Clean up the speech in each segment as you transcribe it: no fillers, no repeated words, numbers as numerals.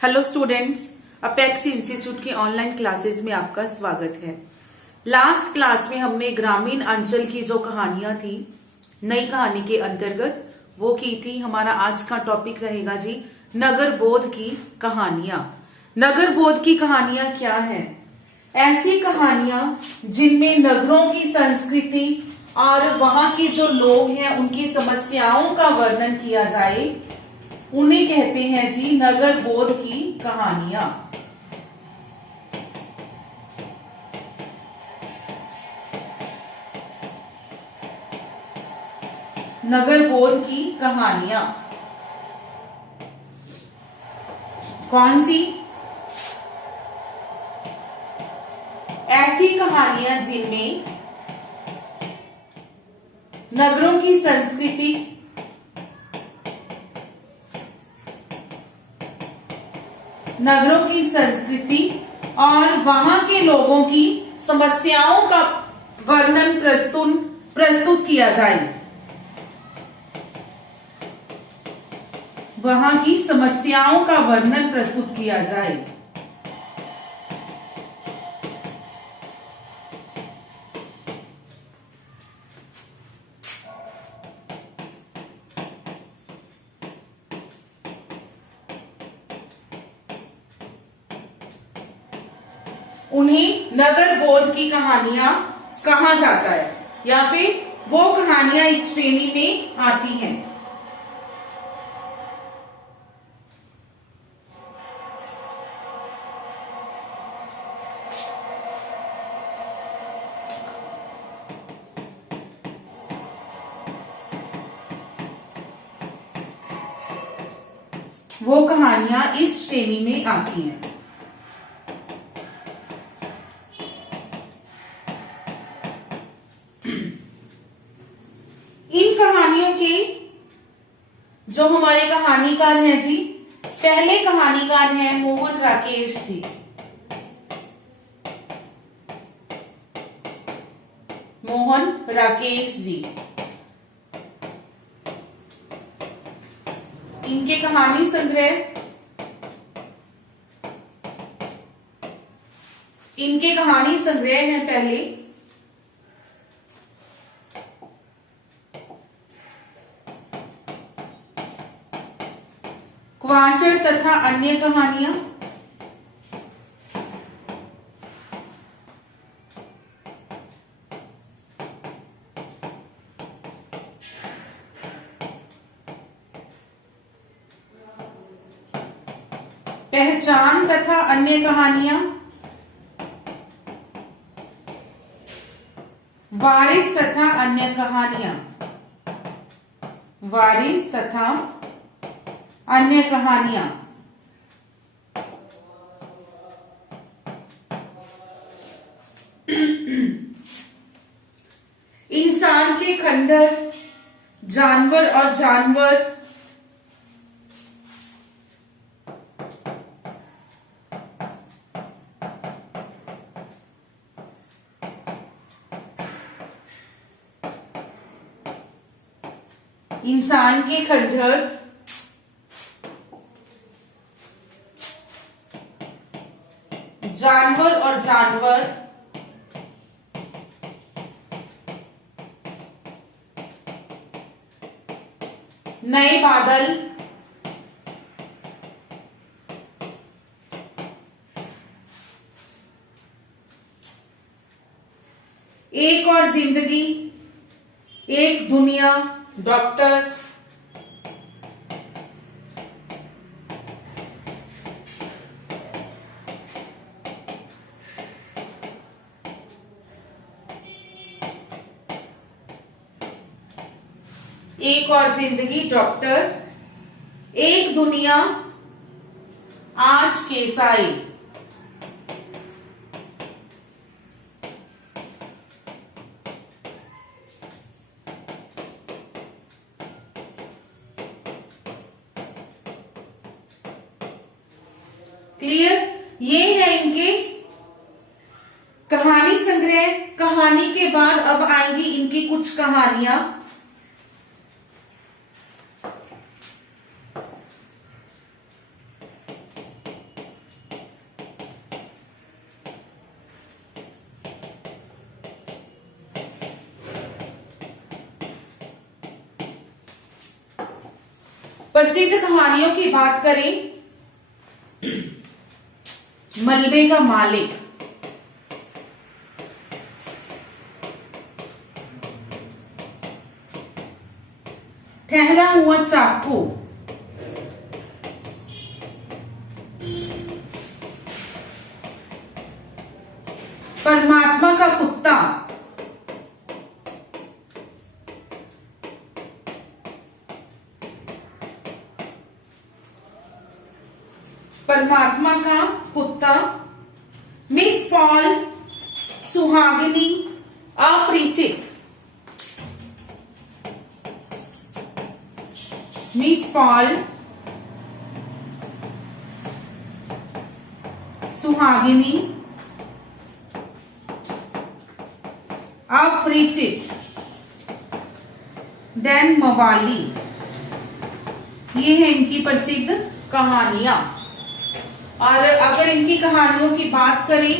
Hello students, apex institute की online classes में आपका स्वागत है। लास्ट क्लास में हमने ग्रामीण अंचल की जो कहानियां थी नई कहानी के अंतर्गत वो की थी। हमारा आज का टॉपिक रहेगा जी नगर बोध की कहानियां। नगर बोध की कहानियां क्या है? ऐसी कहानियां जिनमें नगरों की संस्कृति और वहां के जो लोग हैं उनकी समस्याओं का वर्णन किया जाए, उन्हें कहते हैं जी नगर बोध की कहानियां। नगर बोध की कहानियां कौन सी? ऐसी कहानियां जिनमें नगरों की संस्कृति और वहां के लोगों की समस्याओं का वर्णन प्रस्तुत किया जाए। वहां की समस्याओं का वर्णन प्रस्तुत किया जाए। उन्हें नगर बोध की कहानियां कहा जाता है या फिर वो कहानियां इस श्रेणी में आती हैं। वो कहानियां इस श्रेणी में आती हैं। इन कहानियों के जो हमारे कहानीकार हैं जी, पहले कहानीकार हैं मोहन राकेश जी। मोहन राकेश जी, इनके कहानी संग्रह हैं पहले क्वाचर तथा अन्य कहानियां। पहचान तथा अन्य कहानियां। वारिस तथा अन्य कहानियां। वारिस तथा अन्य कहानियां। इंसान के खंडहर, जानवर और जानवर, इंसान के खंडहर, जानवर और जानवर, नए बादल, एक और जिंदगी, एक दुनिया, डॉक्टर, एक और जिंदगी, डॉक्टर, एक दुनिया, आज के साए। क्लियर? ये है इनके कहानी संग्रह। कहानी के बाद अब आएंगी इनकी कुछ कहानियां। प्रसिद्ध कहानियों की बात करें, मलबे का मालिक, ठहरा हुआ चाकू, परमात्मा का कुत्ता, परमात्मा का कुत्ता, मिस पॉल, सुहागिनी, अपरिचित, मिस पॉल, सुहागिनी, अपरिचित, देन मवाली। ये है इनकी प्रसिद्ध कहानियां। और अगर इनकी कहानियों की बात करें,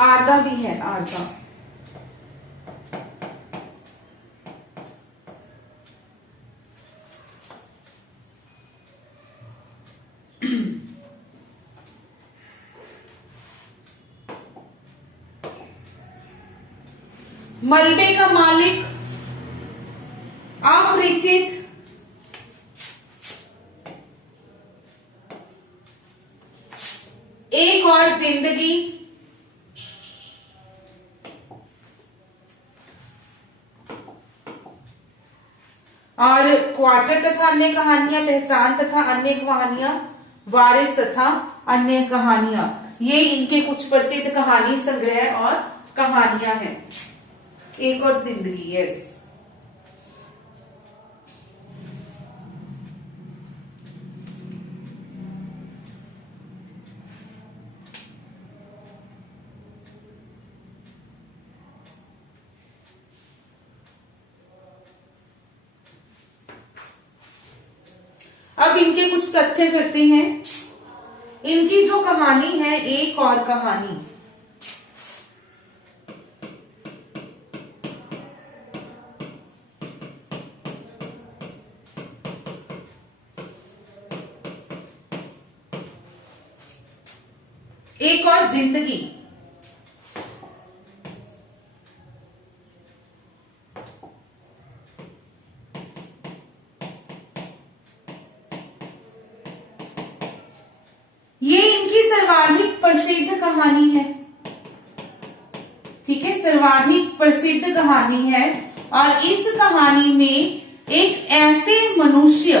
आरदा भी है, आरदा, मलबे का मालिक, अपरिचित, एक और जिंदगी, और क्वार्टर तथा अन्य कहानियां, पहचान तथा अन्य कहानियां, वारिस तथा अन्य कहानियां। ये इनके कुछ प्रसिद्ध कहानी संग्रह और कहानियां हैं। एक और जिंदगी, यस। अब इनके कुछ तथ्य करते हैं। इनकी जो कहानी है, एक और कहानी, एक और जिंदगी, ये इनकी सर्वाधिक प्रसिद्ध कहानी है। ठीक है, सर्वाधिक प्रसिद्ध कहानी है। और इस कहानी में एक ऐसे मनुष्य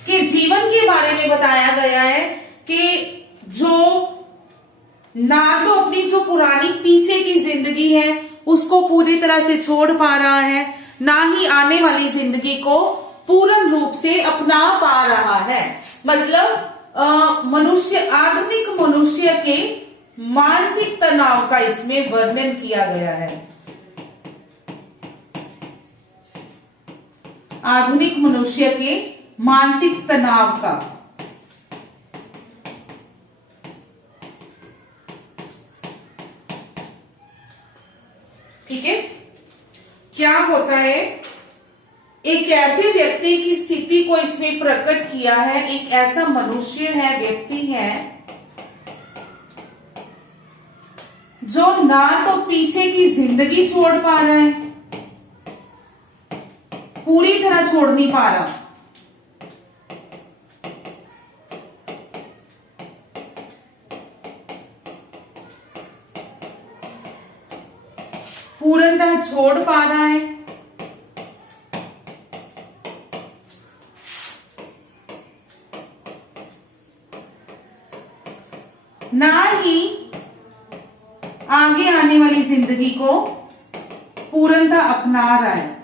के जीवन के बारे में बताया गया है कि जो ना तो अपनी जो पुरानी पीछे की जिंदगी है उसको पूरी तरह से छोड़ पा रहा है, ना ही आने वाली जिंदगी को पूर्ण रूप से अपना पा रहा है। मतलब मनुष्य, आधुनिक मनुष्य के मानसिक तनाव का इसमें वर्णन किया गया है। आधुनिक मनुष्य के मानसिक तनाव का। ठीक है, क्या होता है, एक ऐसे व्यक्ति की स्थिति को इसमें प्रकट किया है। एक ऐसा मनुष्य है, व्यक्ति है, जो ना तो पीछे की जिंदगी छोड़ पा रहा है, पूरी तरह छोड़ नहीं पा रहा, पूर्णतः छोड़ पा रहा है, ना ही आगे आने वाली जिंदगी को पूर्णतः अपना रहा है।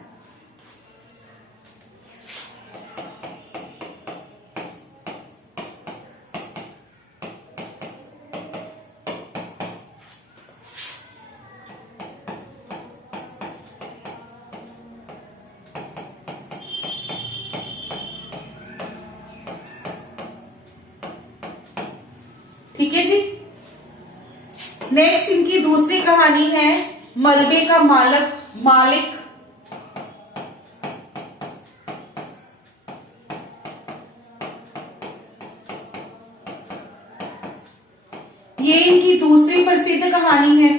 ठीक है जी। नेक्स्ट इनकी दूसरी कहानी है मलबे का मालिक। ये इनकी दूसरी प्रसिद्ध कहानी है।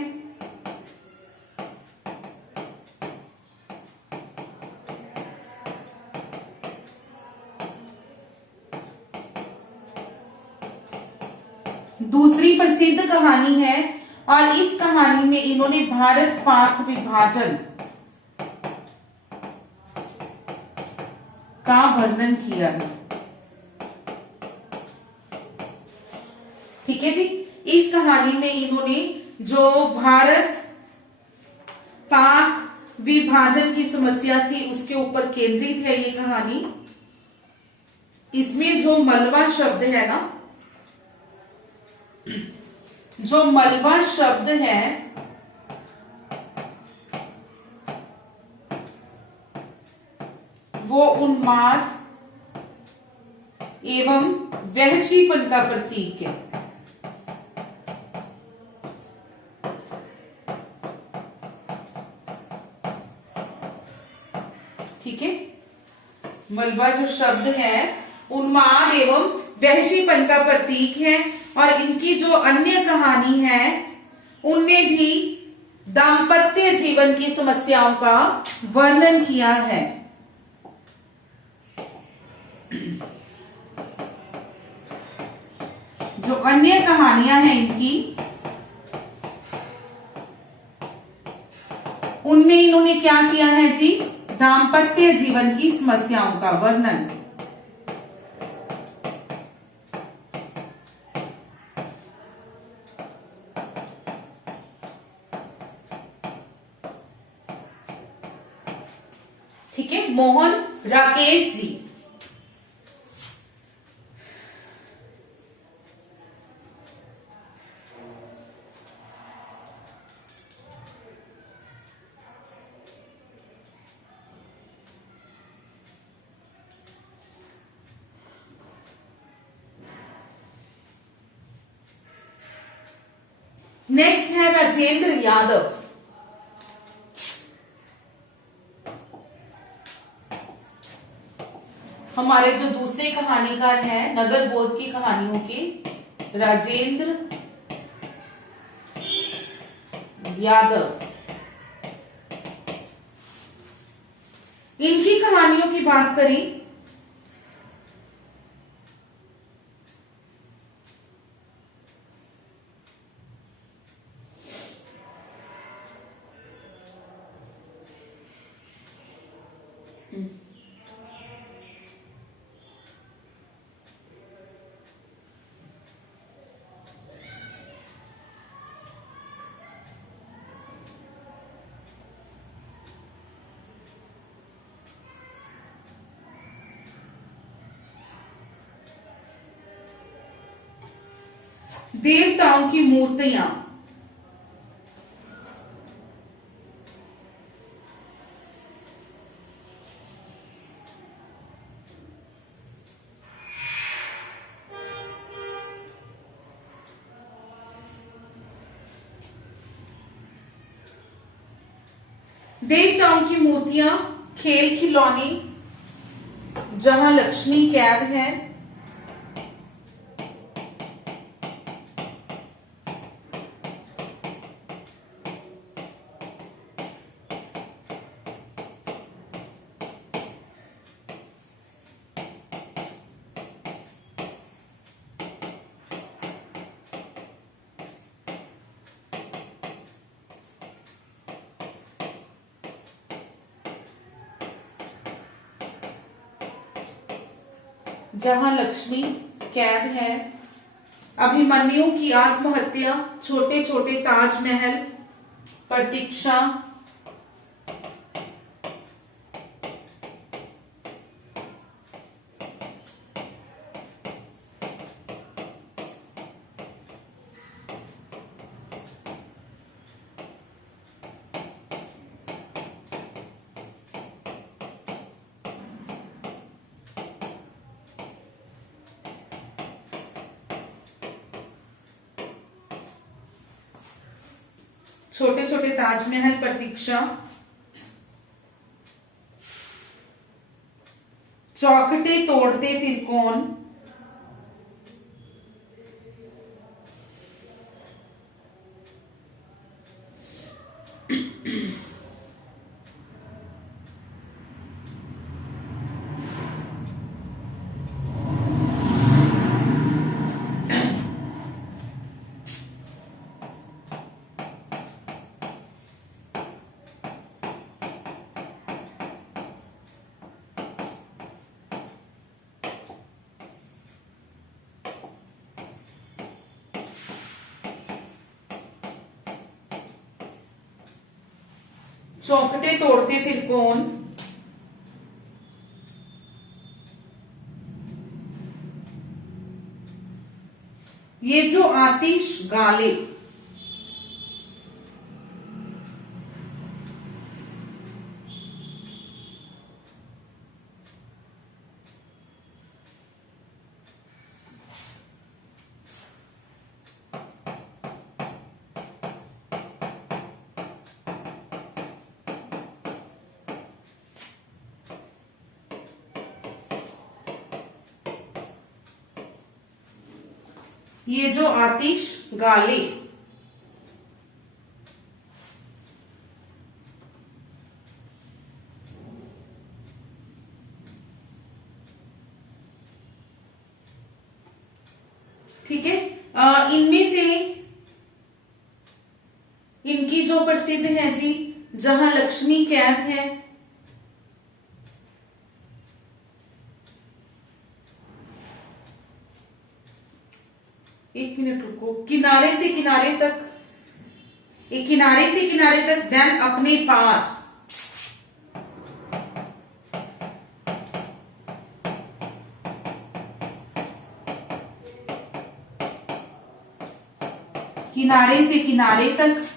दूसरी प्रसिद्ध कहानी है और इस कहानी में इन्होंने भारत पाक विभाजन का वर्णन किया है। ठीक है जी। इस कहानी में इन्होंने जो भारत पाक विभाजन की समस्या थी उसके ऊपर केंद्रित है ये कहानी। इसमें जो मलबा शब्द है ना, जो मलबा शब्द है वो उन्माद एवं वहशीपन का प्रतीक है। ठीक है, मलबा जो शब्द है उन्माद एवं वहशीपन का प्रतीक है और इनकी जो अन्य कहानी है उनमें भी दाम्पत्य जीवन की समस्याओं का वर्णन किया है। जो अन्य कहानियां हैं इनकी, उनमें इन्होंने क्या किया है जी? दाम्पत्य जीवन की समस्याओं का वर्णन। ठीक है, मोहन राकेश जी। नेक्स्ट है राजेंद्र यादव। हमारे जो दूसरे कहानीकार हैं नगर बोध की कहानियों के, राजेंद्र यादव। इनकी कहानियों की बात करें देवताओं की मूर्तियां। देवताओं की मूर्तियां, खेल खिलौने, जहां लक्ष्मी कैद है, जहां लक्ष्मी कैद है, अभिमन्यु की आत्महत्या, छोटे छोटे ताजमहल, प्रतीक्षा, छोटे छोटे ताजमहल, प्रतीक्षा, चौखटे तोड़ते त्रिकोण, चौखटे तोड़ते त्रिकोण, ये जो आतिश गाले, ये जो आतिश गाले, ठीक है। इनमें से इनकी जो प्रसिद्ध है जी, जहां लक्ष्मी कैद है, एक मिनट रुको, किनारे से किनारे तक, एक किनारे से किनारे तक, देन अपने पार, किनारे से किनारे तक,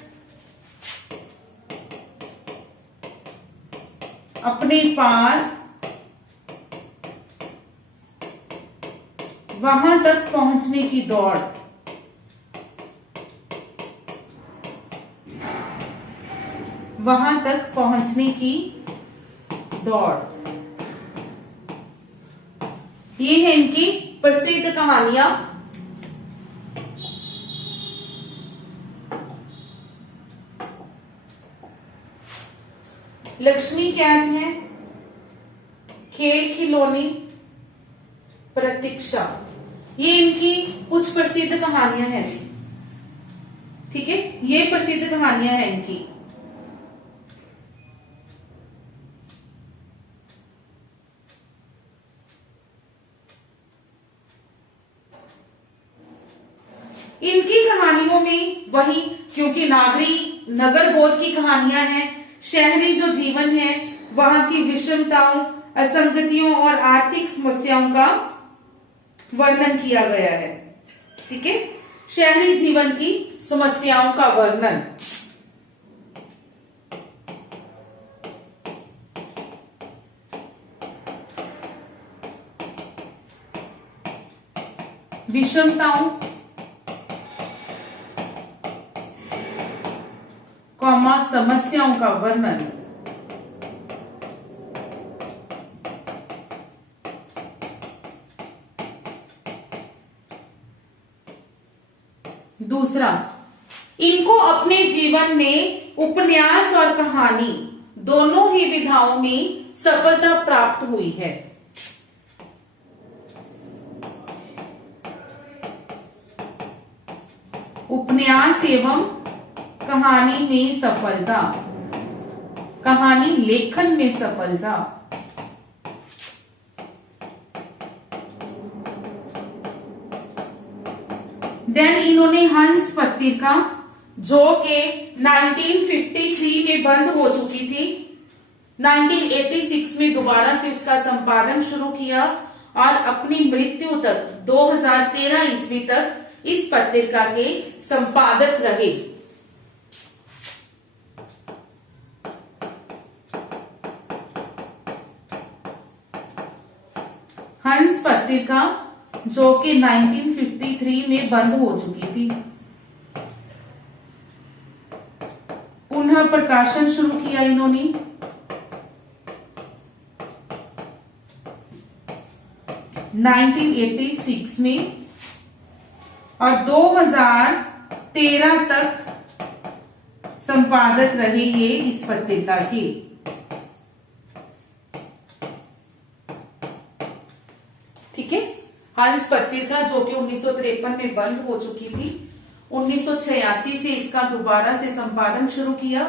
अपने पार, वहां तक पहुंचने की दौड़, वहां तक पहुंचने की दौड़, ये है इनकी प्रसिद्ध कहानियां। लक्ष्मी कैद है, खेल खिलौने, प्रतीक्षा, ये इनकी कुछ प्रसिद्ध कहानियां हैं जी, ठीक है। ये प्रसिद्ध कहानियां हैं इनकी। इनकी कहानियों में वही, क्योंकि नगर बोध की कहानियां हैं, शहरी जो जीवन है वहां की विषमताओं, असंगतियों और आर्थिक समस्याओं का वर्णन किया गया है, ठीक है। शहरी जीवन की समस्याओं का वर्णन, विषमताओं, समस्याओं का वर्णन, दूसरा, इनको अपने जीवन में उपन्यास और कहानी दोनों ही विधाओं में सफलता प्राप्त हुई है। उपन्यास एवं कहानी में सफलता, कहानी लेखन में सफलता, देन इन्होंने हंस पत्रिका, जो कि 1953 में बंद हो चुकी थी, 1986 में दोबारा से उसका संपादन शुरू किया और अपनी मृत्यु तक 2013 ईस्वी तक इस पत्रिका के संपादक रहे। हंस पत्रिका जो कि 1953 में बंद हो चुकी थी, पुनः प्रकाशन शुरू किया इन्होंने 1986 में और 2013 तक संपादक रहे ये इस पत्रिका के। ठीक है, हंस पत्रिका जो कि 1953 में बंद हो चुकी थी, 1986 से इसका दोबारा से संपादन शुरू किया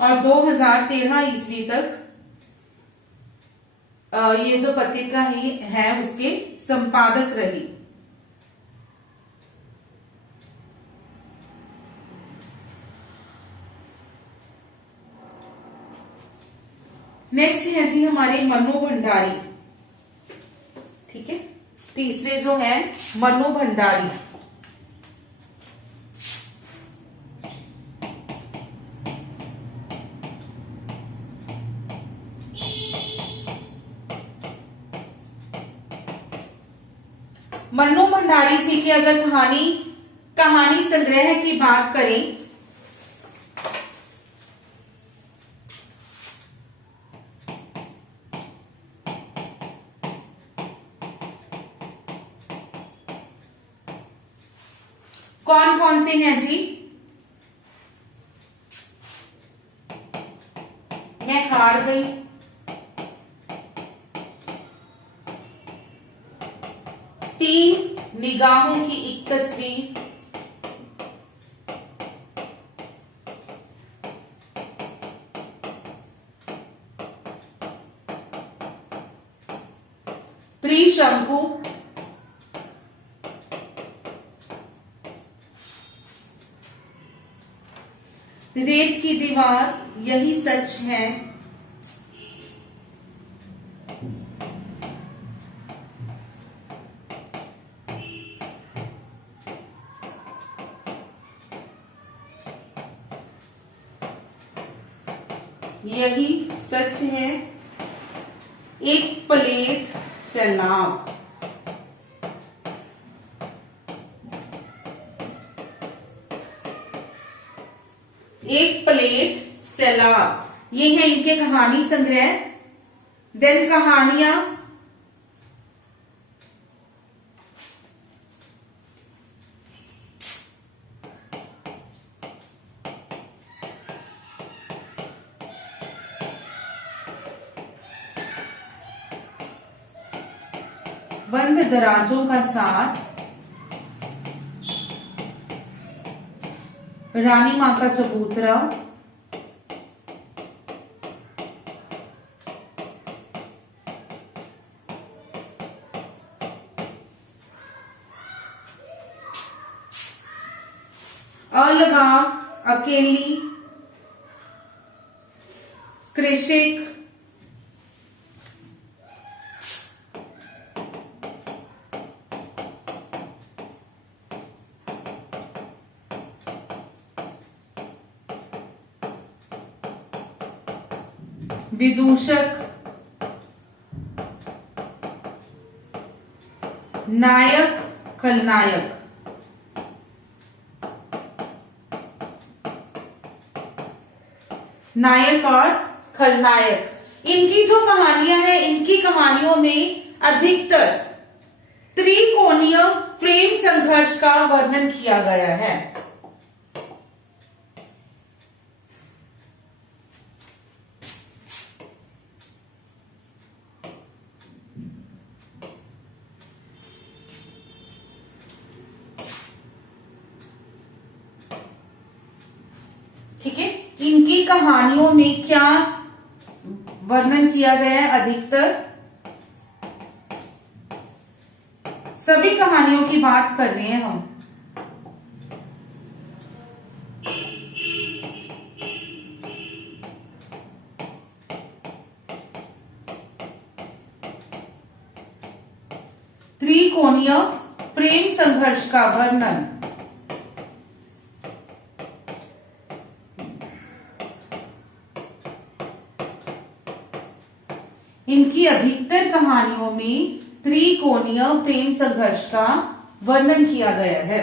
और 2013 ईस्वी तक ये जो पत्रिका है उसके संपादक रही। नेक्स्ट है जी हमारे मनु भंडारी। ठीक है, तीसरे जो है मनु भंडारी। मन्नू भंडारी जी की अगर कहानी संग्रह की बात करें कौन कौन से हैं जी? मैं हार गई, तीन निगाहों की एक तस्वीर, त्रिशंकु, रेत की दीवार, यही सच है, यही सच है, एक प्लेट सैलाब, एक प्लेट सैलाब, ये है इनके कहानी संग्रह। देन कहानियां, बंद दराजों का साथ, रानी मां का चबूतरा, अलगाव, अकेली, कृषिक, विदूषक, नायक, खलनायक। नायक और खलनायक, इनकी जो कहानियां हैं, इनकी कहानियों में अधिकतर त्रिकोणीय प्रेम संघर्ष का वर्णन किया गया है। ठीक है, इनकी कहानियों में क्या वर्णन किया गया है? अधिकतर सभी कहानियों की बात कर रहे हैं हम। त्रिकोणीय प्रेम संघर्ष का वर्णन, इनकी अधिकतर कहानियों में त्रिकोणीय प्रेम संघर्ष का वर्णन किया गया है।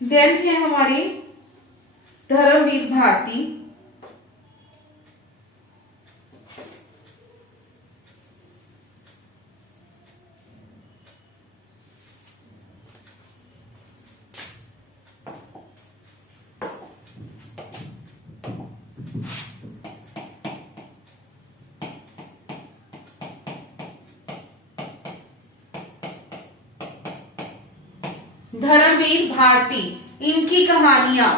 देन है हमारे धर्मवीर भारती। धर्मवीर भारती, इनकी कहानियां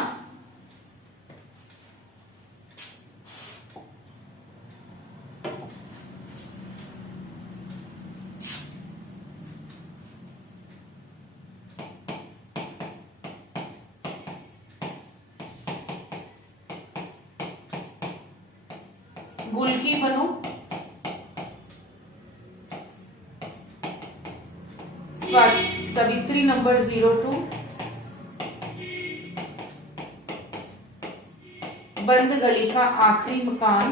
गुल की बनो, सवित्री नंबर 02, बंद गली का आखिरी मकान,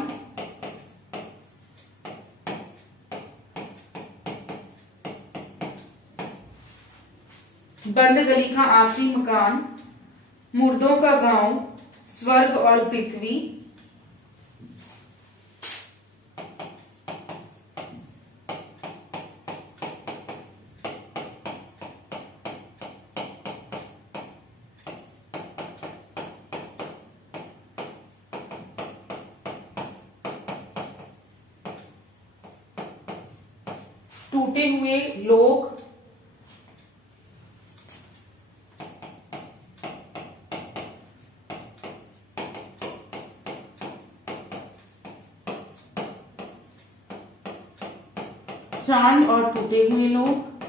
बंद गली का आखिरी मकान, मुर्दों का गांव, स्वर्ग और पृथ्वी, टूटे हुए लोग, चांद और टूटे हुए लोग,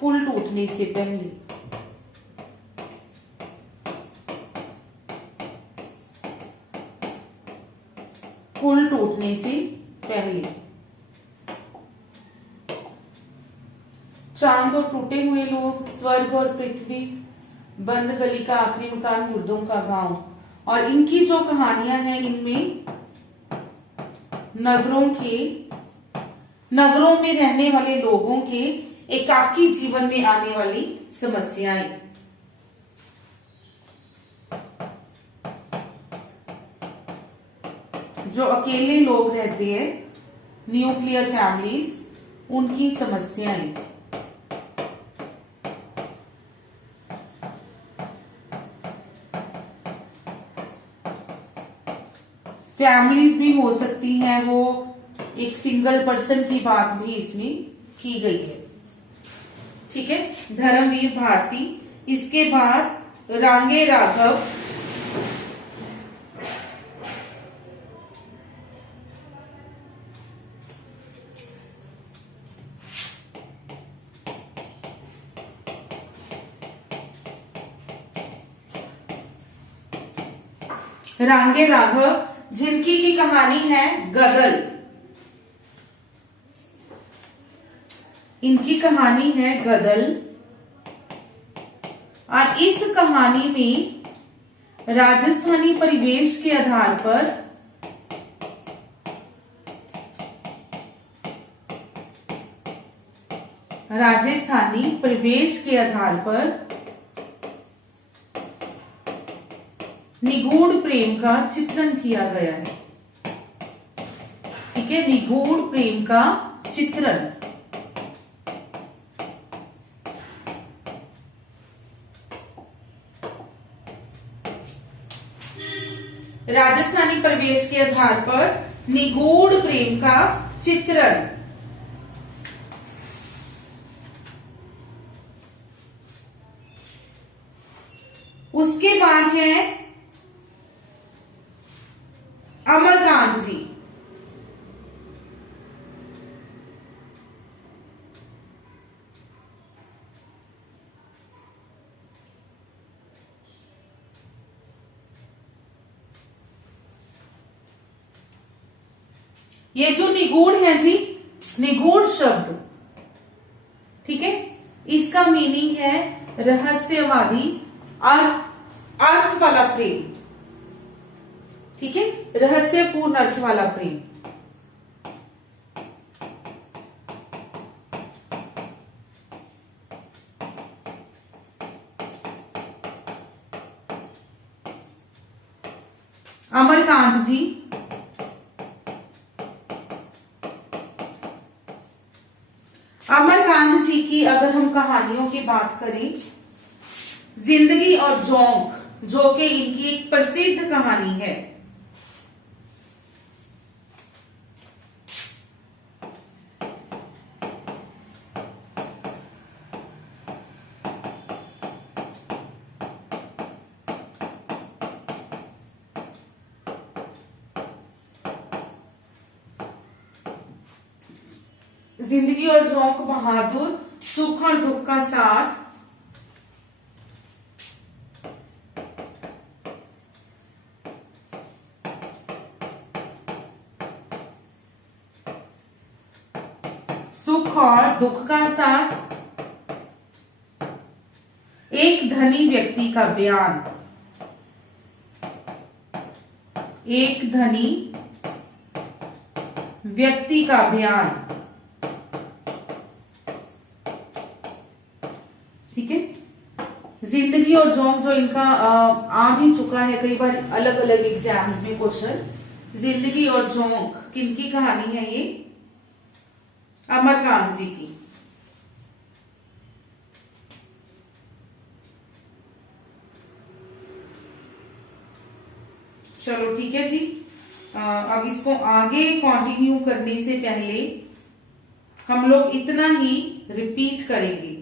पुल टूटने से पहले, पुल टूटने से पहले, चांद और टूटे हुए लोग, स्वर्ग और पृथ्वी, बंद गली का आखिरी मकान, मुर्दों का गांव। और इनकी जो कहानियां हैं, इनमें नगरों में रहने वाले लोगों के एकाकी जीवन में आने वाली समस्याएं, जो अकेले लोग रहते हैं, न्यूक्लियर फैमिलीज, उनकी समस्याएं, फैमिलीज भी हो सकती हैं, वो एक सिंगल पर्सन की बात भी इसमें की गई है। ठीक है, धर्मवीर भारती। इसके बाद रांगे राघव, रांगे राघव, जिनकी की कहानी है गजल। इनकी कहानी है गजल। और इस कहानी में राजस्थानी परिवेश के आधार पर निगूढ़ प्रेम का चित्रण किया गया है। ठीक है, निगूढ़ प्रेम का चित्रण। राजस्थानी परिवेश के आधार पर निगूढ़ प्रेम का चित्रण। उसके बाद है अमरकांत जी। ये जो निगूढ़ है जी, निगूढ़ शब्द, ठीक है, इसका मीनिंग है रहस्यवादी और अर्थ वाला प्रेम। ठीक है, रहस्यपूर्ण अर्थ वाला प्रेम। अमरकांत जी, अमरकांत जी की अगर हम कहानियों की बात करें, जिंदगी और जोंक, जो कि इनकी एक प्रसिद्ध कहानी है। जिंदगी और जोंक बहादुर, सुख और दुख का साथ, सुख और दुख का साथ, एक धनी व्यक्ति का बयान, एक धनी व्यक्ति का बयान। ठीक है। जिंदगी और जोंक जो इनका आ भी चुका है कई बार अलग अलग एग्जाम्स में क्वेश्चन। जिंदगी और जोंक किनकी कहानी है? ये अमरकांत जी की। चलो ठीक है जी। अब इसको आगे कंटिन्यू करने से पहले हम लोग इतना ही रिपीट करेंगे।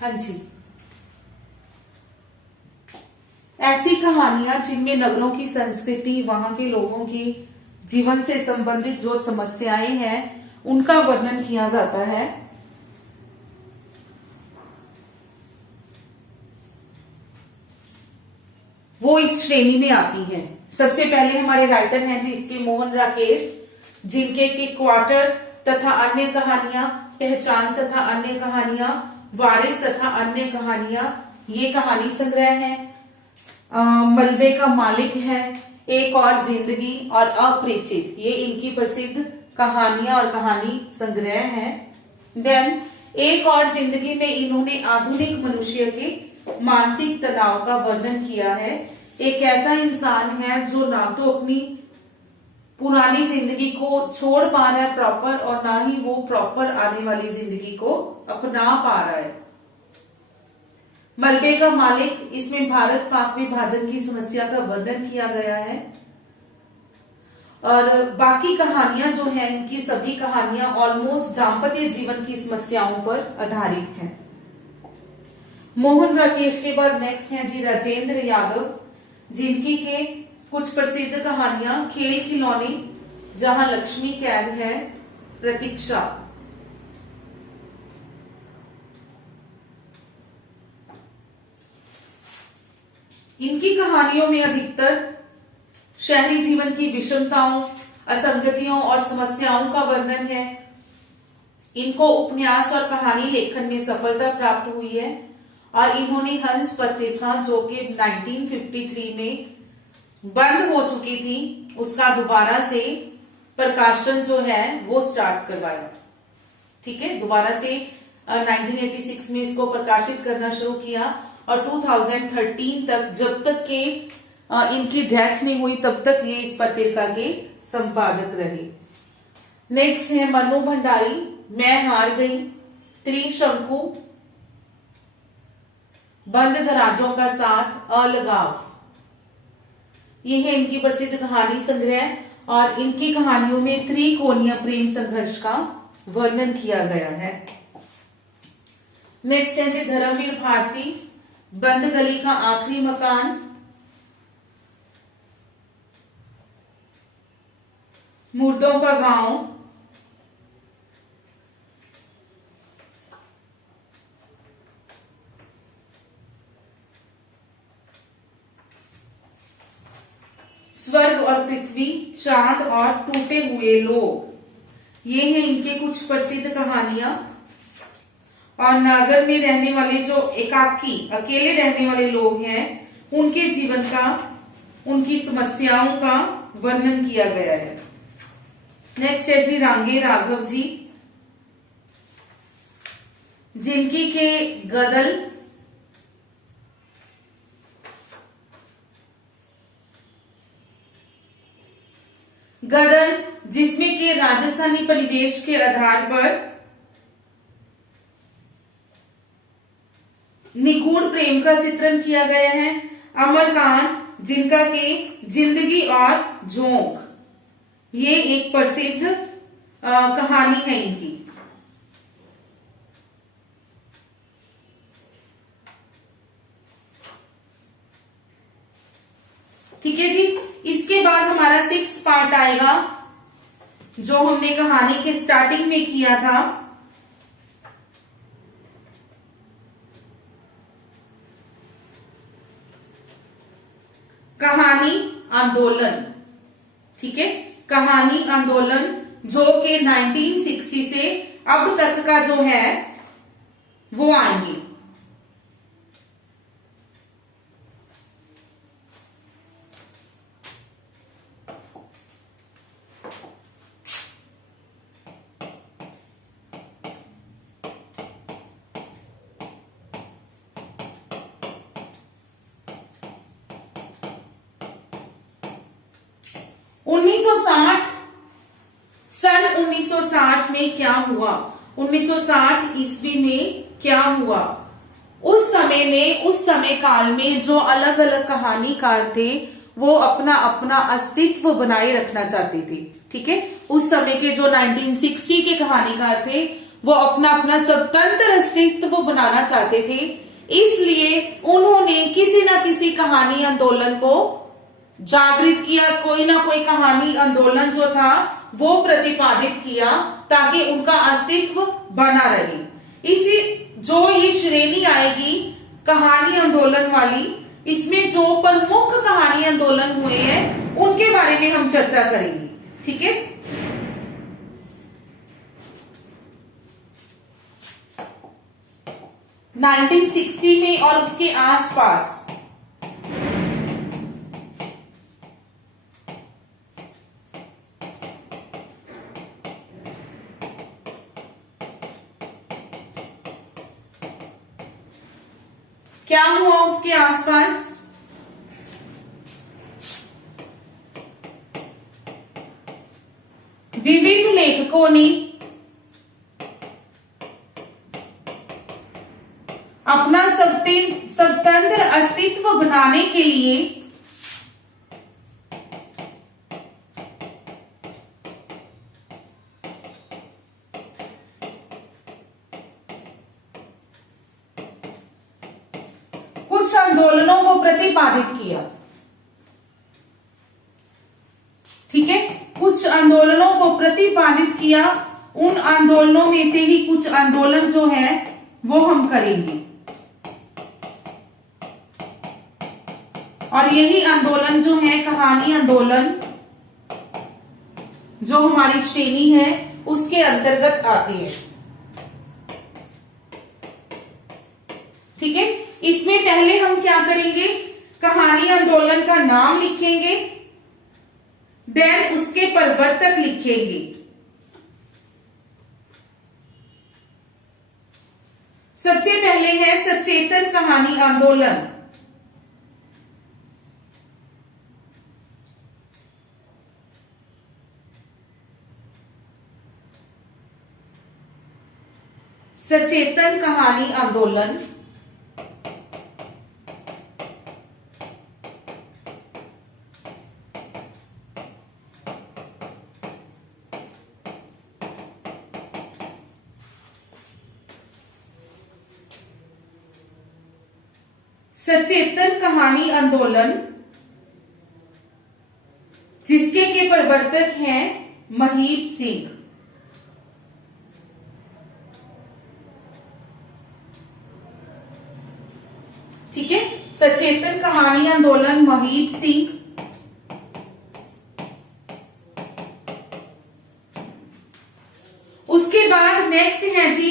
हाँ जी। ऐसी कहानियां जिनमें नगरों की संस्कृति, वहां के लोगों की जीवन से संबंधित जो समस्याएं हैं उनका वर्णन किया जाता है। वो इस श्रेणी में आती हैं। सबसे पहले हमारे राइटर हैं जी इसके मोहन राकेश, जिनके के क्वार्टर तथा अन्य कहानियां, पहचान तथा अन्य कहानियां, वारिस तथा अन्य कहानियां, ये कहानी संग्रह है। मलबे का मालिक है, एक और जिंदगी और अपरिचित, ये इनकी प्रसिद्ध कहानियां और कहानी संग्रह है। देन एक और जिंदगी में इन्होंने आधुनिक मनुष्य के मानसिक तनाव का वर्णन किया है। एक ऐसा इंसान है जो ना तो अपनी पुरानी जिंदगी को छोड़ पा रहा है प्रॉपर, और ना ही वो प्रॉपर आने वाली जिंदगी को अपना पा रहा है। मलबे का मालिक, इसमें भारत पाक विभाजन की समस्या का वर्णन किया गया है। और बाकी कहानियां जो हैं, इनकी सभी कहानियां ऑलमोस्ट दाम्पत्य जीवन की समस्याओं पर आधारित हैं। मोहन राकेश के बाद नेक्स्ट हैं जी राजेंद्र यादव, जिनकी के कुछ प्रसिद्ध कहानियां खेल खिलौने, जहां लक्ष्मी कैद है, प्रतीक्षा। इनकी कहानियों में अधिकतर शहरी जीवन की विषमताओं, असंगतियों और समस्याओं का वर्णन है। इनको उपन्यास और कहानी लेखन में सफलता प्राप्त हुई है और इन्होंने हंस पत्रिका, जो कि 1953 में बंद हो चुकी थी, उसका दोबारा से प्रकाशन जो है वो स्टार्ट करवाया। ठीक है, दोबारा से 1986 में इसको प्रकाशित करना शुरू किया और 2013 तक, जब तक के इनकी डेथ नहीं हुई तब तक ये इस पत्रिका के संपादक रहे। नेक्स्ट है मनु भंडारी, मैं हार गई, त्रिशंकु, बंद दराजों का साथ, अलगाव, ये है इनकी प्रसिद्ध कहानी संग्रह। और इनकी कहानियों में त्रिकोणीय प्रेम संघर्ष का वर्णन किया गया है। नेक्स्ट है जी धर्मवीर भारती, बंद गली का आखिरी मकान, मुर्दों का गांव, स्वर्ग और पृथ्वी, चांद और टूटे हुए लोग, ये हैं इनके कुछ प्रसिद्ध कहानियां। और नागर में रहने वाले जो एकाकी, अकेले रहने वाले लोग हैं, उनके जीवन का, उनकी समस्याओं का वर्णन किया गया है। नेक्स्ट है जी रांगे राघव जी, जिनकी के गदल, गदर, जिसमें के राजस्थानी परिवेश के आधार पर निगूढ़ प्रेम का चित्रण किया गया है। अमरकांत, जिनका के जिंदगी और झोंक, ये एक प्रसिद्ध कहानी है इनकी। ठीक है जी। इसके बाद हमारा 6 पार्ट आएगा जो हमने कहानी के स्टार्टिंग में किया था। कहानी आंदोलन। ठीक है, कहानी आंदोलन जो कि 1960 से अब तक का जो है वो आएंगे। सन 1960 में क्या हुआ, 1960 ईस्वी में क्या हुआ? उस समय काल में जो अलग अलग कहानीकार थे वो अपना अपना अस्तित्व बनाए रखना चाहते थे। ठीक है, उस समय के जो 1960 के कहानीकार थे वो अपना अपना स्वतंत्र अस्तित्व बनाना चाहते थे। इसलिए उन्होंने किसी ना किसी कहानी आंदोलन को जागृत किया, कोई ना कोई कहानी आंदोलन जो था वो प्रतिपादित किया ताकि उनका अस्तित्व बना रहे। इसी जो ये श्रेणी आएगी कहानी आंदोलन वाली, इसमें जो प्रमुख कहानी आंदोलन हुए हैं उनके बारे में हम चर्चा करेंगे। ठीक है, नाइनटीन 1960 में और उसके आसपास क्या हुआ? उसके आसपास विविध लेखकों ने अपना स्वतंत्र अस्तित्व बनाने के लिए कुछ आंदोलनों को प्रतिपादित किया। ठीक है, कुछ आंदोलनों को प्रतिपादित किया। उन आंदोलनों में से ही कुछ आंदोलन जो है वो हम करेंगे और यही आंदोलन जो है कहानी आंदोलन जो हमारी श्रेणी है उसके अंतर्गत आती है। ठीक है, इसमें पहले हम क्या करेंगे, कहानी आंदोलन का नाम लिखेंगे, देन उसके प्रवर्तक लिखेंगे। सबसे पहले है सचेतन कहानी आंदोलन। सचेतन कहानी आंदोलन सचेतन कहानी आंदोलन जिसके के प्रवर्तक हैं महीप सिंह। ठीक है, सचेतन कहानी आंदोलन महीप सिंह। उसके बाद नेक्स्ट है जी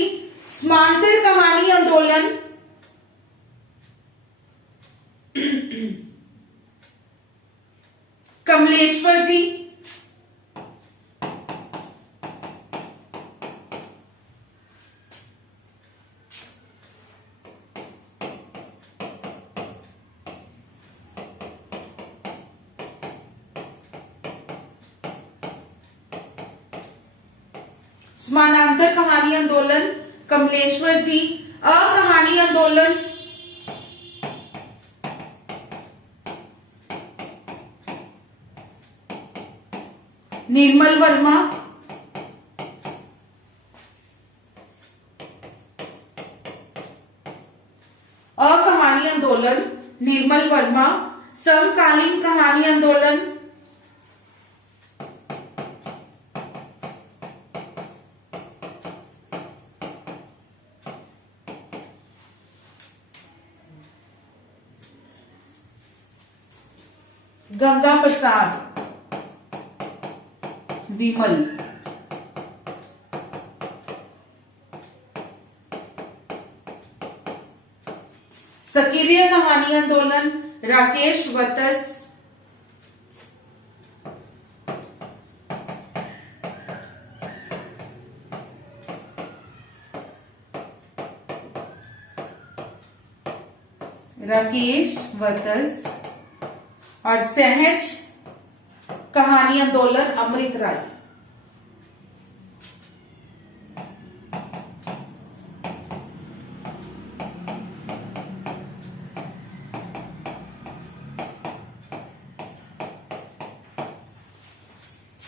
समांतर कहानी आंदोलन। कमलेश्वर जी। समानांतर कहानी आंदोलन कमलेश्वर जी। अकहानी आंदोलन निर्मल वर्मा, अकहानी आंदोलन निर्मल वर्मा, समकालीन कहानी आंदोलन गंगा प्रसाद विमल, सक्रिय कहानी आंदोलन राकेश वत्स, और सहज कहानी आंदोलन अमृत राय।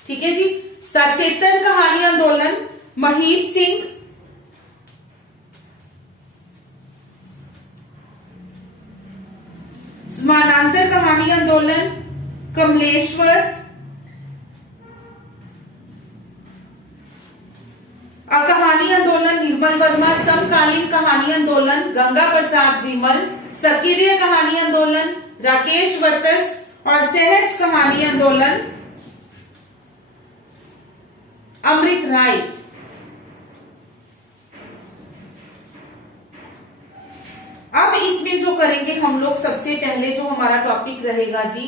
ठीक है जी। सचेतन कहानी आंदोलन महीप सिंह, समानांतर कहानी आंदोलन कमलेश्वर, अकहानी आंदोलन निर्मल वर्मा, समकालीन कहानी आंदोलन गंगा प्रसाद विमल, सक्रिय कहानी आंदोलन राकेश वत्स और सहज कहानी आंदोलन अमृत राय। अब इसमें जो करेंगे हम लोग, सबसे पहले जो हमारा टॉपिक रहेगा जी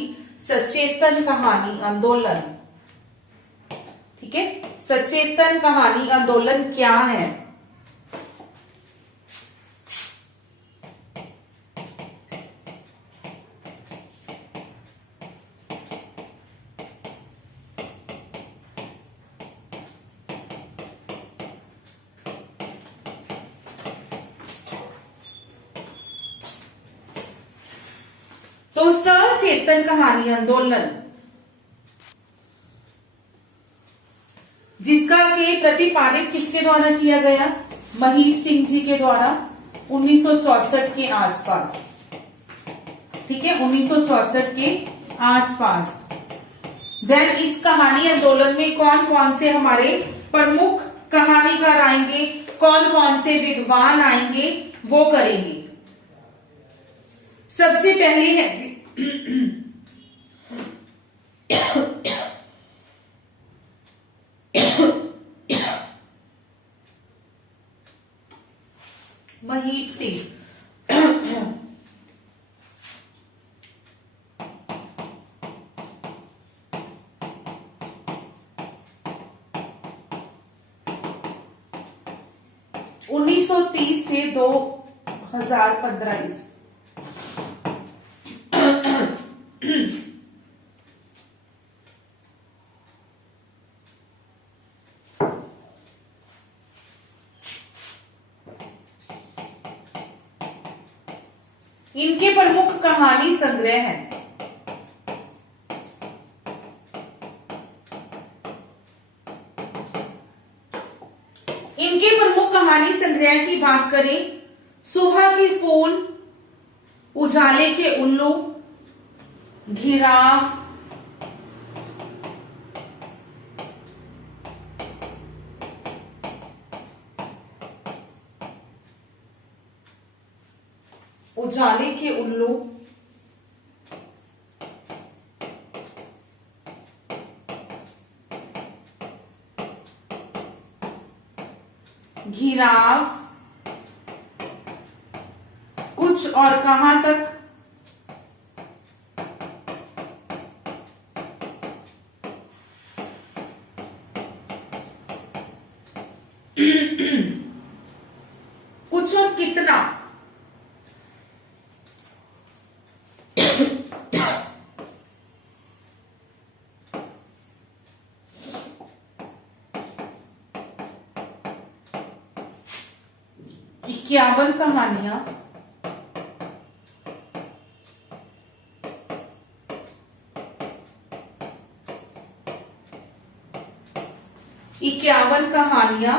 सचेतन कहानी आंदोलन। ठीक है, सचेतन कहानी आंदोलन क्या है? तो सचेतन कहानी आंदोलन जिसका के प्रतिपादित किसके द्वारा किया गया? महीप सिंह जी के द्वारा 1964 के आसपास। ठीक है, 1964 के आसपास। देन इस कहानी आंदोलन में कौन कौन से हमारे प्रमुख कहानीकार आएंगे, कौन कौन से विद्वान आएंगे, वो करेंगे। सबसे पहले है महीप सिंह। उन्नीस सौ 30 से 2015 इस इनके प्रमुख कहानी संग्रह हैं। इनके प्रमुख कहानी संग्रह की बात करें, सुबह के फूल, उजाले के उल्लू, घिराव, उजाले के उल्लू, घिराव, कुछ और कहां तक, कुछ और कितना, इक्यावन कहानियां, 51 कहानियां,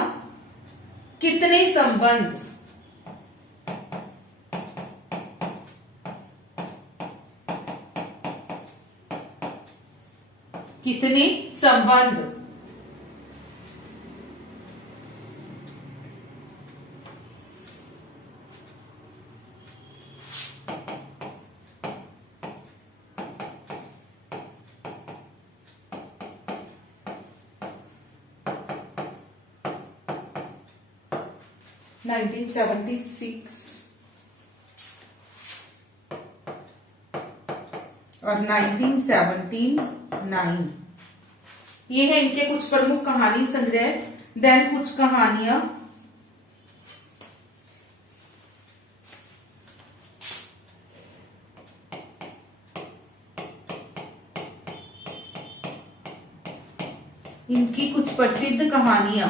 कितने संबंध? कितने संबंध? नाइनटीन 76 और 1979 ये है इनके कुछ प्रमुख कहानी संग्रह। देन कुछ कहानियां, इनकी कुछ प्रसिद्ध कहानियां।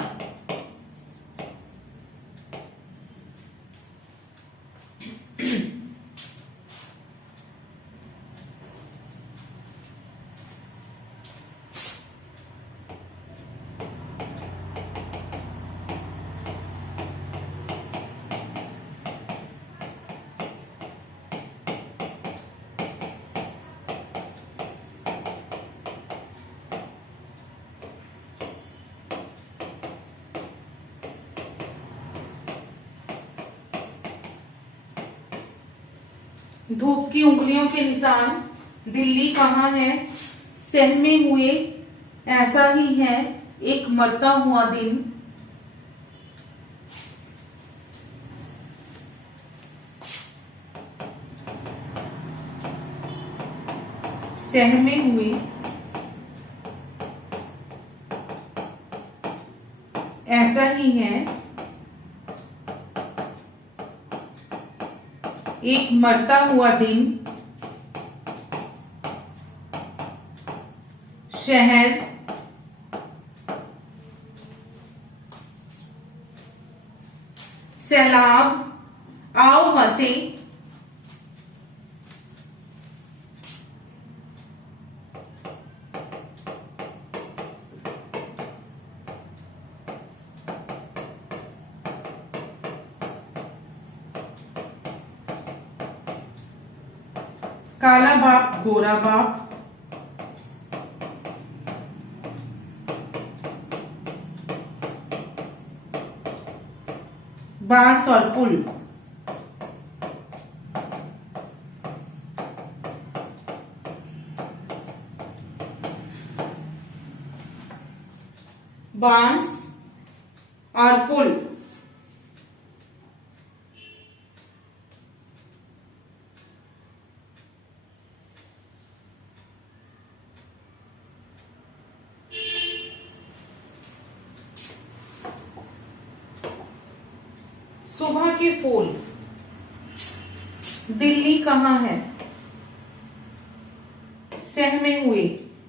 धूप की उंगलियों के निशान, दिल्ली कहाँ है, सहमे हुए, ऐसा ही है, एक मरता हुआ दिन, सहमे हुए, ऐसा ही है, एक मरता हुआ दिन, शहर, सैलाब, आओ हंसे, काला बाप गोरा बाप, बांस और पुल, बांस और पुल, सुबह के फूल, दिल्ली कहाँ है, सहमे हुए,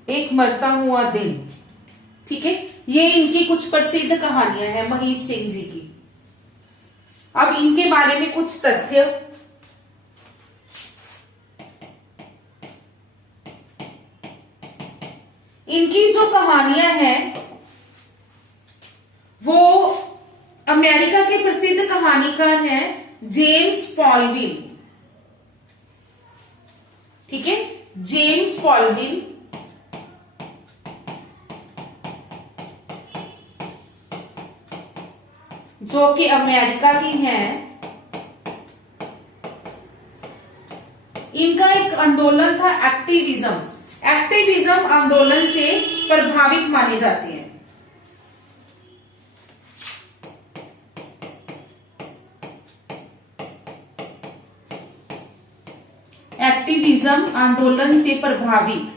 एक मरता हुआ दिन। ठीक है, ये इनकी कुछ प्रसिद्ध कहानियां हैं महीप सिंह जी की। अब इनके बारे में कुछ तथ्य। इनकी जो कहानियां हैं वो अमेरिका के प्रसिद्ध कहानीकार हैं जेम्स पॉलविल। ठीक है, जेम्स पॉलविल जो कि अमेरिका की हैं। इनका एक आंदोलन था एक्टिविज्म। एक्टिविज्म आंदोलन से प्रभावित माने जाते हैं। एक्टिविज्म आंदोलन से प्रभावित।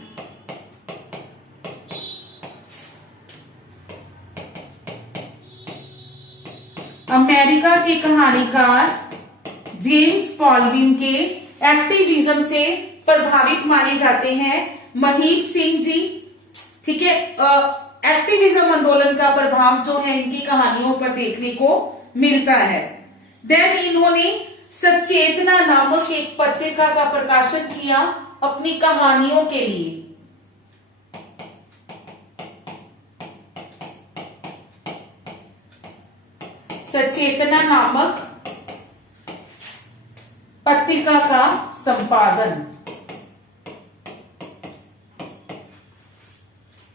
अमेरिका के कहानीकार जेम्स पॉलविल के एक्टिविज्म से प्रभावित माने जाते हैं महीप सिंह जी। ठीक है, एक्टिविज्म आंदोलन का प्रभाव जो है इनकी कहानियों पर देखने को मिलता है। देन इन्होंने सचेतना नामक एक पत्रिका का प्रकाशन किया अपनी कहानियों के लिए। सचेतना नामक पत्रिका का संपादन।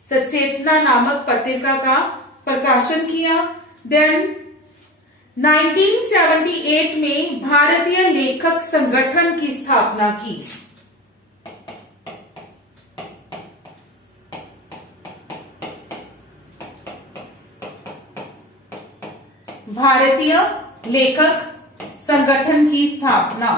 सचेतना नामक पत्रिका का प्रकाशन किया। देन 1978 में भारतीय लेखक संगठन की स्थापना की। भारतीय लेखक संगठन की स्थापना।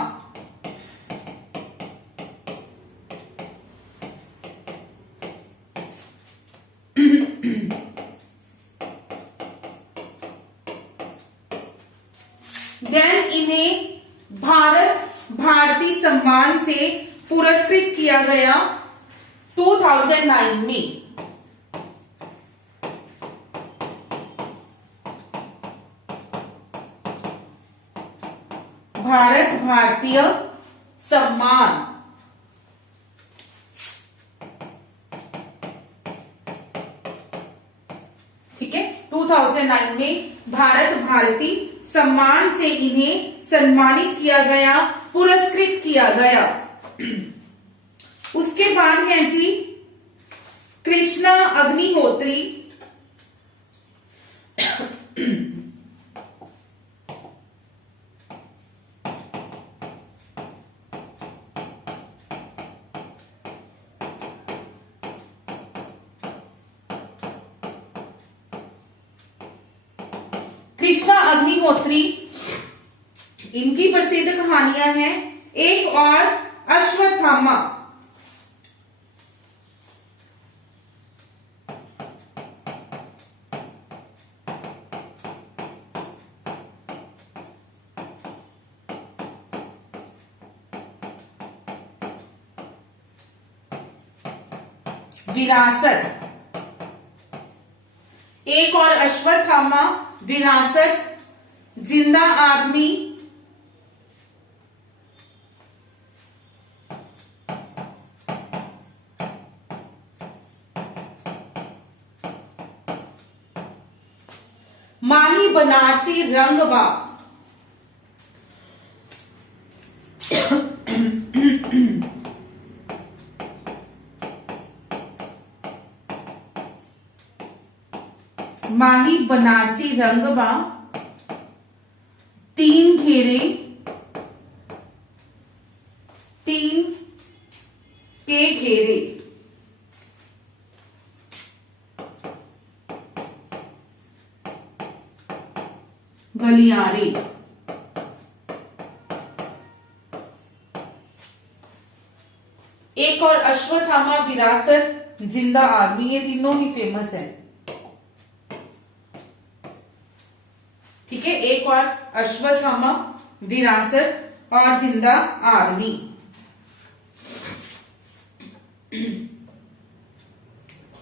देन इन्हें भारत भारती सम्मान से पुरस्कृत किया गया 2009 में। भारत भारतीय सम्मान। ठीक है, 2009 में भारत भारती सम्मान से इन्हें सम्मानित किया गया, पुरस्कृत किया गया। उसके बाद है जी कृष्णा अग्निहोत्री। कृष्णा अग्निहोत्री, इनकी प्रसिद्ध कहानियां हैं एक और अश्वत्थामा। विरासत, एक और अश्वत्थामा, विरासत, जिंदा आदमी, माही बनारसी रंगवा। माही बनारसी रंगवा, तीन घेरे, तीन के घेरे, गलियारे। एक और अश्वत्थामा, विरासत, जिंदा आदमी, ये तीनों ही फेमस है। ठीक है, एक और अश्वत्थामा, विरासत और जिंदा आदमी।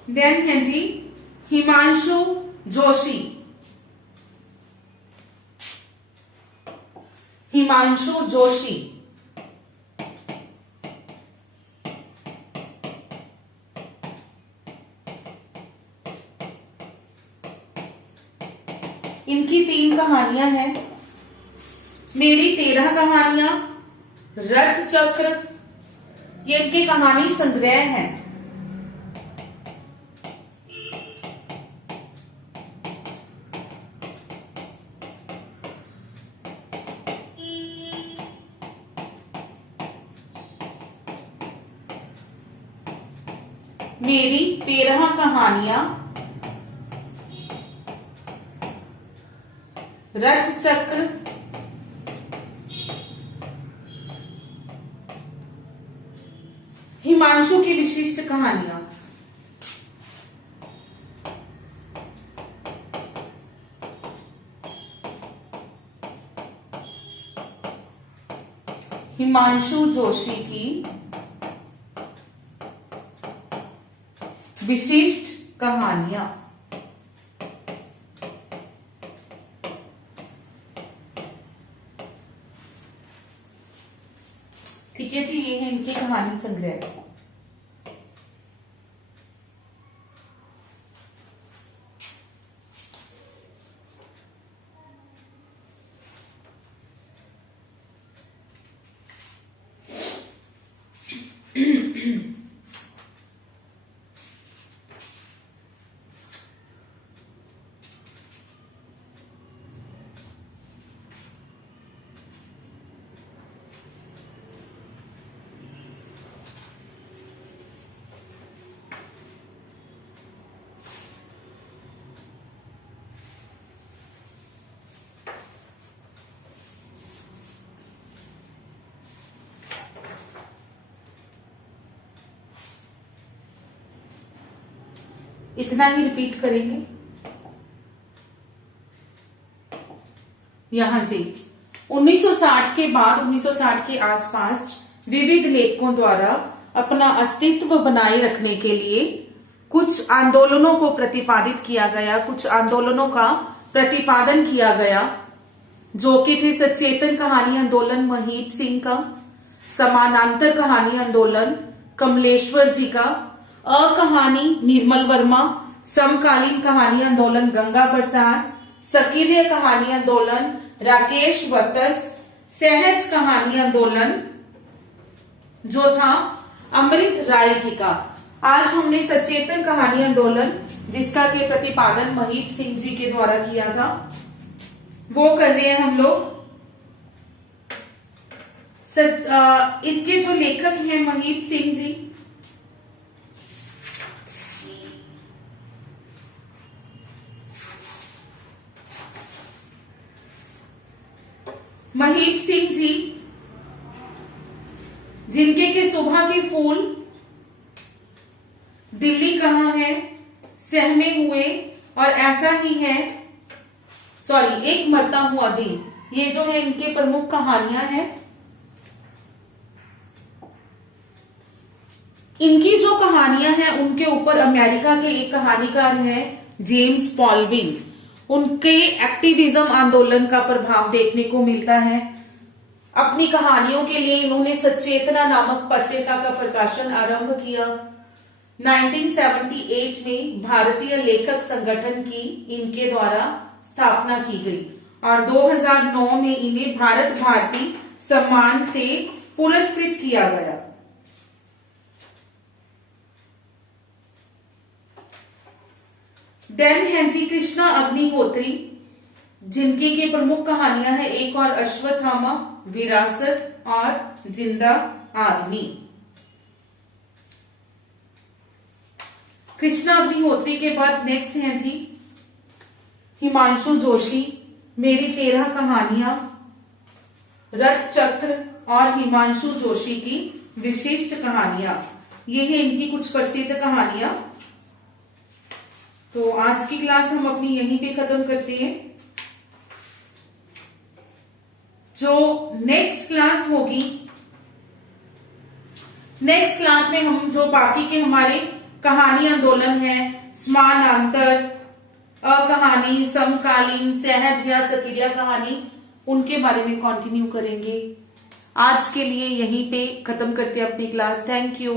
देन है जी हिमांशु जोशी। हिमांशु जोशी, इनकी 3 कहानियां हैं। मेरी 13 कहानियां, रथ चक्र, ये इनके कहानी संग्रह है। मेरी 13 कहानियां, रथ चक्र, हिमांशु की विशिष्ट कहानियां। हिमांशु जोशी की विशिष्ट कहानियां। ठीक है जी, ये है इनके कहानी संग्रह। इतना ही रिपीट करेंगे। यहां से 1960 के बाद 1960 के आसपास विविध लेखकों द्वारा अपना अस्तित्व बनाए रखने के लिए कुछ आंदोलनों को प्रतिपादित किया गया, कुछ आंदोलनों का प्रतिपादन किया गया, जो कि थे सचेतन कहानी आंदोलन महीप सिंह का, समानांतर कहानी आंदोलन कमलेश्वर जी का, अकहानी निर्मल वर्मा, समकालीन कहानी आंदोलन गंगा प्रसाद, सक्रिय कहानी आंदोलन राकेश वत्स, सहज कहानी आंदोलन जो था अमृत राय जी का। आज हमने सचेतन कहानी आंदोलन जिसका के प्रतिपादन महीप सिंह जी के द्वारा किया था वो कर रहे हैं हम लोग। इसके जो लेखक हैं महीप सिंह जी, महीप सिंह जी जिनके के सुबह के फूल, दिल्ली कहाँ है, सहमे हुए और ऐसा ही है, सॉरी एक मरता हुआ दिन, ये जो है इनके प्रमुख कहानियां हैं। इनकी जो कहानियां हैं उनके ऊपर अमेरिका के एक कहानीकार हैं जेम्स पॉलविन, उनके एक्टिविज्म आंदोलन का प्रभाव देखने को मिलता है। अपनी कहानियों के लिए इन्होंने सचेतना नामक पत्रिका का प्रकाशन आरंभ किया। 1978 में भारतीय लेखक संगठन की इनके द्वारा स्थापना की गई और 2009 में इन्हें भारत भारती सम्मान से पुरस्कृत किया गया। देन हैं जी कृष्णा अग्निहोत्री, जिनकी के प्रमुख कहानियां हैं एक और अश्वत्थामा, विरासत और जिंदा आदमी। कृष्णा अग्निहोत्री के बाद नेक्स्ट हैं जी हिमांशु जोशी, मेरी 13 कहानियां, रथ चक्र और हिमांशु जोशी की विशिष्ट कहानियां। ये है इनकी कुछ प्रसिद्ध कहानियां। तो आज की क्लास हम अपनी यहीं पे खत्म करते हैं। जो नेक्स्ट क्लास होगी, नेक्स्ट क्लास में हम जो बाकी के हमारे कहानी आंदोलन है, समानांतर, अकहानी, समकालीन, सहज या सक्रिय कहानी, उनके बारे में कंटिन्यू करेंगे। आज के लिए यहीं पे खत्म करते हैं अपनी क्लास। Thank you.